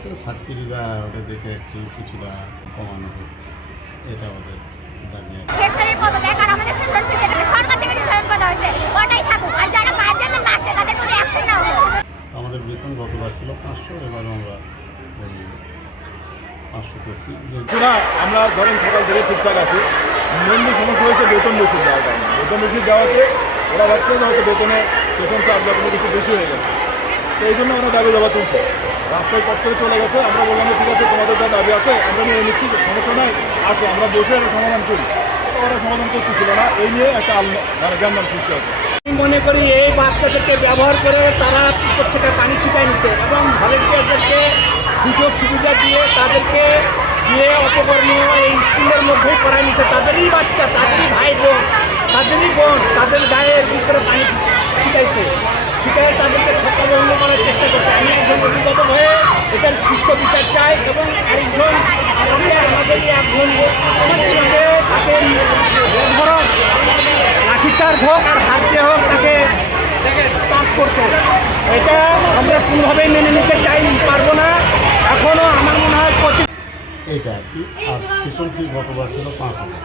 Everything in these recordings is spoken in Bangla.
হয়েছে ছাত্রীরা ওটা দেখে একটু কিছুটা কমানো হোক এটা ওদের দাবি আমাদের বেতন গতবার ছিল পাঁচশো এবার আমরা ওই পাঁচশো করছি। না আমরা ধরেন সকাল থেকে ঠিকঠাক আছি। মেনলি সমস্যা হয়েছে বেতন বেশি দেওয়ার কারণে বেতন বেশি দেওয়াতে ওরা ভাবছে যে হয়তো বেতনে বেতন চার্জ বা কোনো কিছু বেশি হয়ে গেছে। তো এই জন্য ওরা দাবি দাবা তুলছে। রাস্তায় কট করে চলে গেছে। আমরা বললাম, ঠিক আছে, তোমাদের যা দাবি আছে, আমরা নিয়ে নিচ্ছি, সমস্যা নাই, আসো, আমরা বসে একটা সমাধান করি। ওরা সমাধান করতেছিল না। এই নিয়ে একটা মানে জ্ঞান সৃষ্টি হচ্ছে আমি মনে করি এই বাচ্চাদেরকে ব্যবহার করে তারা থেকে পানি ছিটাই নিচ্ছে এবং ভলেন্টিয়ারদেরকে সুযোগ সুবিধা দিয়ে তাদেরকে দিয়ে অপকর্ম এই স্কুলের মধ্যেই করাই নিচ্ছে তাদেরই বাচ্চা, তাদেরই ভাই বোন, তাদেরই বোন, তাদের গায়ের ভিতরে পানি ছিটাইছে ছিটাই তাদেরকে ছত্রভঙ্গ করার চেষ্টা করছে আমি একজন অভিভাবক হয়ে এটার সুস্থ বিচার চাই এবং আরেকজন আমাদের এক বন্ধু তাকে ধরন লাঠিচার্জ হোক আর হাত দিয়ে হোক তাকে কাজ করতে এটা আমরা কোনোভাবেই মেনে নিতে চাই পারব না। এখনও আমার মনে হয় পঁচিশ এইটা আর কি, আর সেশন ফি গতবার ছিল পাঁচ হাজার।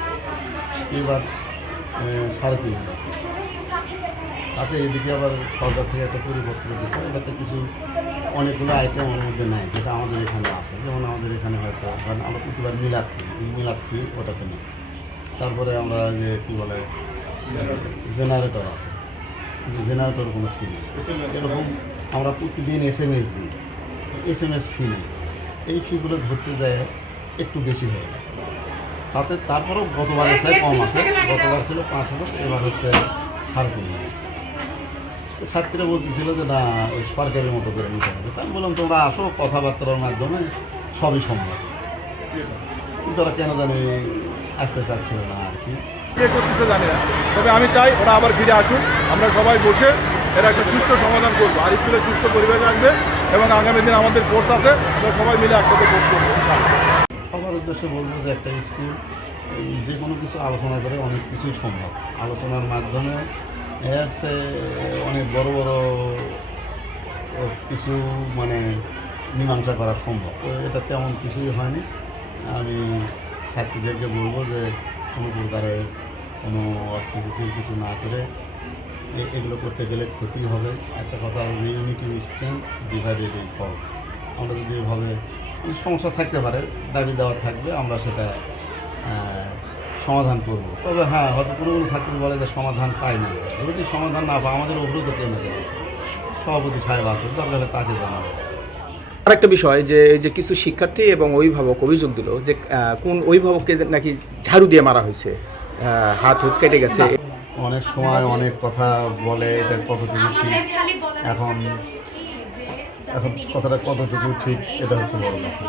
এবার সাড়ে তিন হাজার। তাতে এদিকে আবার সরকার থেকে একটা পরিবর্তন দিচ্ছে এটাতে কিছু অনেকগুলো আইটেম ওর মধ্যে নেয় যেটা আমাদের এখানে আছে। যেমন আমাদের এখানে হয়তো কারণ আমরা প্রতিবার মিলাদ ফি এই মিলাদ ফি ওটাতে নেই। তারপরে আমরা যে কী বলে জেনারেটর আছে। কিন্তু জেনারেটর কোনো ফি নেই। এরকম আমরা প্রতিদিন এস এম এস দিই। এস এম এস ফি নেই। এই ফিগুলো ধরতে যায় একটু বেশি হয়ে গেছে। তাতে তারপরেও গতবার এসে কম আছে। গতবার ছিল পাঁচ হাজার এবার হচ্ছে সাড়ে তিন হাজার। তো ছাত্রীরা বলতেছিল যে না ওই সরকারের মতো করে নিতে হবে। তাই আমি বললাম তোমরা আসো কথাবার্তার মাধ্যমে সবই সম্ভব। কিন্তু ওরা কেন জানি আসতে চাচ্ছিল না আর কি। কে করতেছে জানি না। তবে আমি চাই ওরা আবার ফিরে আসুন আমরা সবাই বসে এরা একটা সুস্থ সমাধান করব। আর স্কুলে সুস্থ পরিবেশ আসবে এবং আগামী দিন আমাদের কোর্স আছে। সবাই মিলে একসাথে কোর্স করব। সবার উদ্দেশ্যে বলব যে একটা স্কুল যে কোনো কিছু আলোচনা করে অনেক কিছুই সম্ভব। আলোচনার মাধ্যমে এর সে অনেক বড় বড় কিছু মানে মীমাংসা করা সম্ভব। তো এটা তেমন কিছুই হয়নি। আমি ছাত্রীদেরকে বলব যে কোনো প্রকারে কোনো অস্থিতিশীল কিছু না করে এগুলো করতে গেলে ক্ষতি হবে। একটা কথা ইউনিটি স্ট্রেংথ ডিভাইডেড এই ফল আমরা যদি এভাবে সমস্যা থাকতে পারে, দাবি দেওয়া থাকবে, আমরা সেটা সমাধান করব। তবে হ্যাঁ হয়তো কোনো কোনো ছাত্রী বলে যে সমাধান পায় না যদি সমাধান না পায় আমাদের উপরেও তো কেমন আছে সভাপতি সাহেব আছে দরকার তাকে জানাব। আরেকটা বিষয় যে এই যে কিছু শিক্ষার্থী এবং অভিভাবক অভিযোগ দিল যে কোন অভিভাবককে নাকি ঝাড়ু দিয়ে মারা হয়েছে? হাত হুত কেটে গেছে। অনেক সময় অনেক কথা বলে এটা কতটুকু ঠিক? এখন এখন কথাটা কতটুকু ঠিক এটা হচ্ছে বড় কথা।